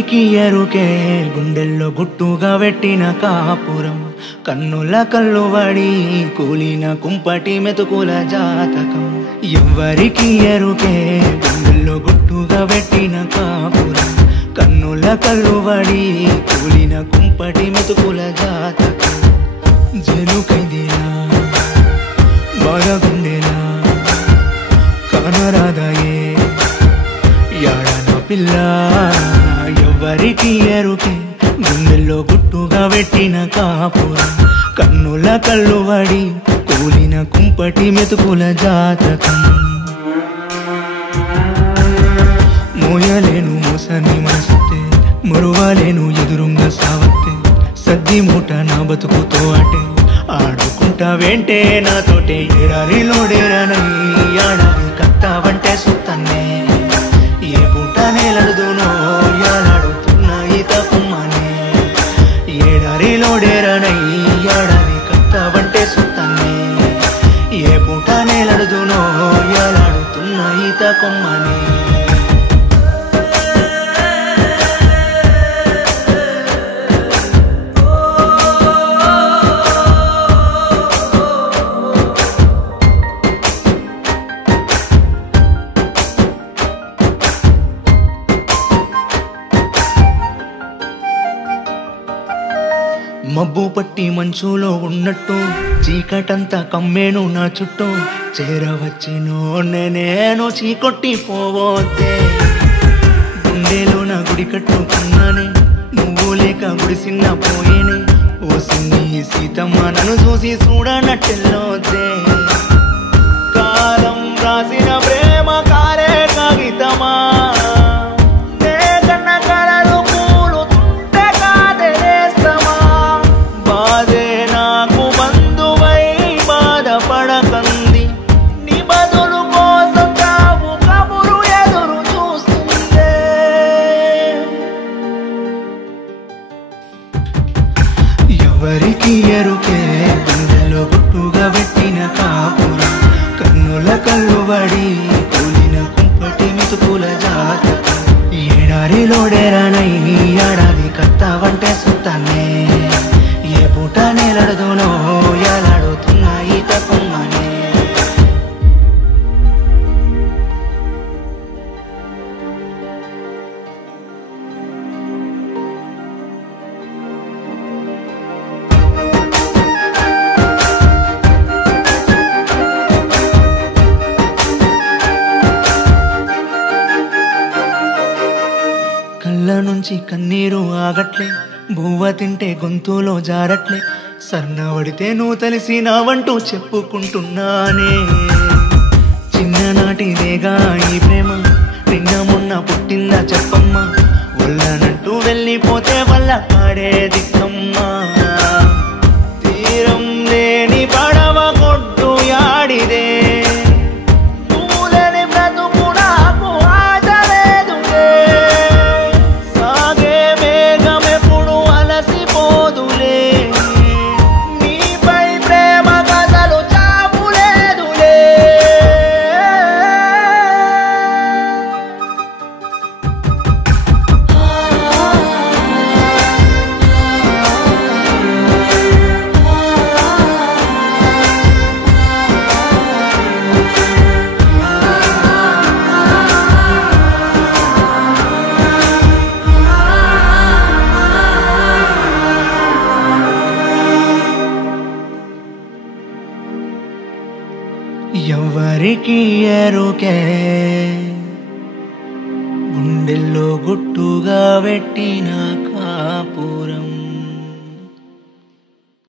ఎవ్వరికి ఎరుకే గుండెల్లో గుట్టుగా పెట్టిన కాపురం కన్నుల కల్లువడి కూలిన కుంపటి మెతుకుల జాతకం ఎవ్వరికి ఎరుకే గుండెల్లో గుట్టుగా పెట్టిన కాపురం కన్నుల కల్లువడి కూలిన కుంపటి మెతుకుల జాతకం జైలు ఖైదీలా బాధగుండేలా కానరాదాయే యాడన పిల్ల ఎవ్వరికి ఎరుకే గుండెల్లో గుట్టుగా పెట్టిన కాపురం కన్నుల కల్లువడి కూలిన కుంపటి మెతుకుల జాతకం మోయలేను మోసని మనసే మరువలేను ఎదురుంగా సావత్తే సద్ది మూట నా బతుకుతో అటే ఆడుకుంటా వెంటే నాతోటే ఎడారిలోడేరనై ఆడాది కత్తావంటే సుత్తన్నే ఏ పూట నేలడుదునో యాలాడుతున్న ఈత కుమ్మనే ఏడారిలోడేరనై ఆడాది కత్తావంటే సుత్తన్నే ఏ పూట నేలడుదునో యాలాడుతున్న ఈత కుమ్మనే మబ్బు పట్టి మంచులో ఉన్నట్టు చీకటంతా కమ్మేను నా చుట్టూ చేరవచ్చెను నేను చీకొట్టి పోవోతే గుండెలో నా గుడి కట్టుకున్నానే నువ్వు లేక గుడిసిన్న పోయేనే ఓ సిన్ని సీతమ్మ నన్ను చూసి చూడనట్టెల్లోతే కాలం రాసిన ప్రేమ కారే కాగితమా ఎవరికి ఎరుకే గుండెల్లో గుట్టుగా పెట్టిన కాపురం కన్నుల కల్లుబడి కూలిన కుంపటి మెతుకుల జాతకం ఏడారిలోడేరనై ఆడాది కత్తావంటే సుత్తన్నే ఏ పూట నేలడుదునో యాలాడుతున్న ఈత కుమ్మనే కళ్ళ నుంచి కన్నీరు ఆగట్లే బువ్వ తింటే గొంతులో జారట్లే సన్నవడితే నువ్వు తెలిసినావంటూ చెప్పుకుంటున్నానే చిన్ననాటిదేగా ఈ ప్రేమ నిన్న మొన్న పుట్టిందా చెప్పమ్మా వల్లనంటూ వెళ్ళిపోతే వల్ల పాడే దిక్కమ్మా తీరం లేని పడవ కొట్టు యాడిదే ఎవరికి ఎరుకే గుండెల్లో గుట్టుగా పెట్టిన కాపురం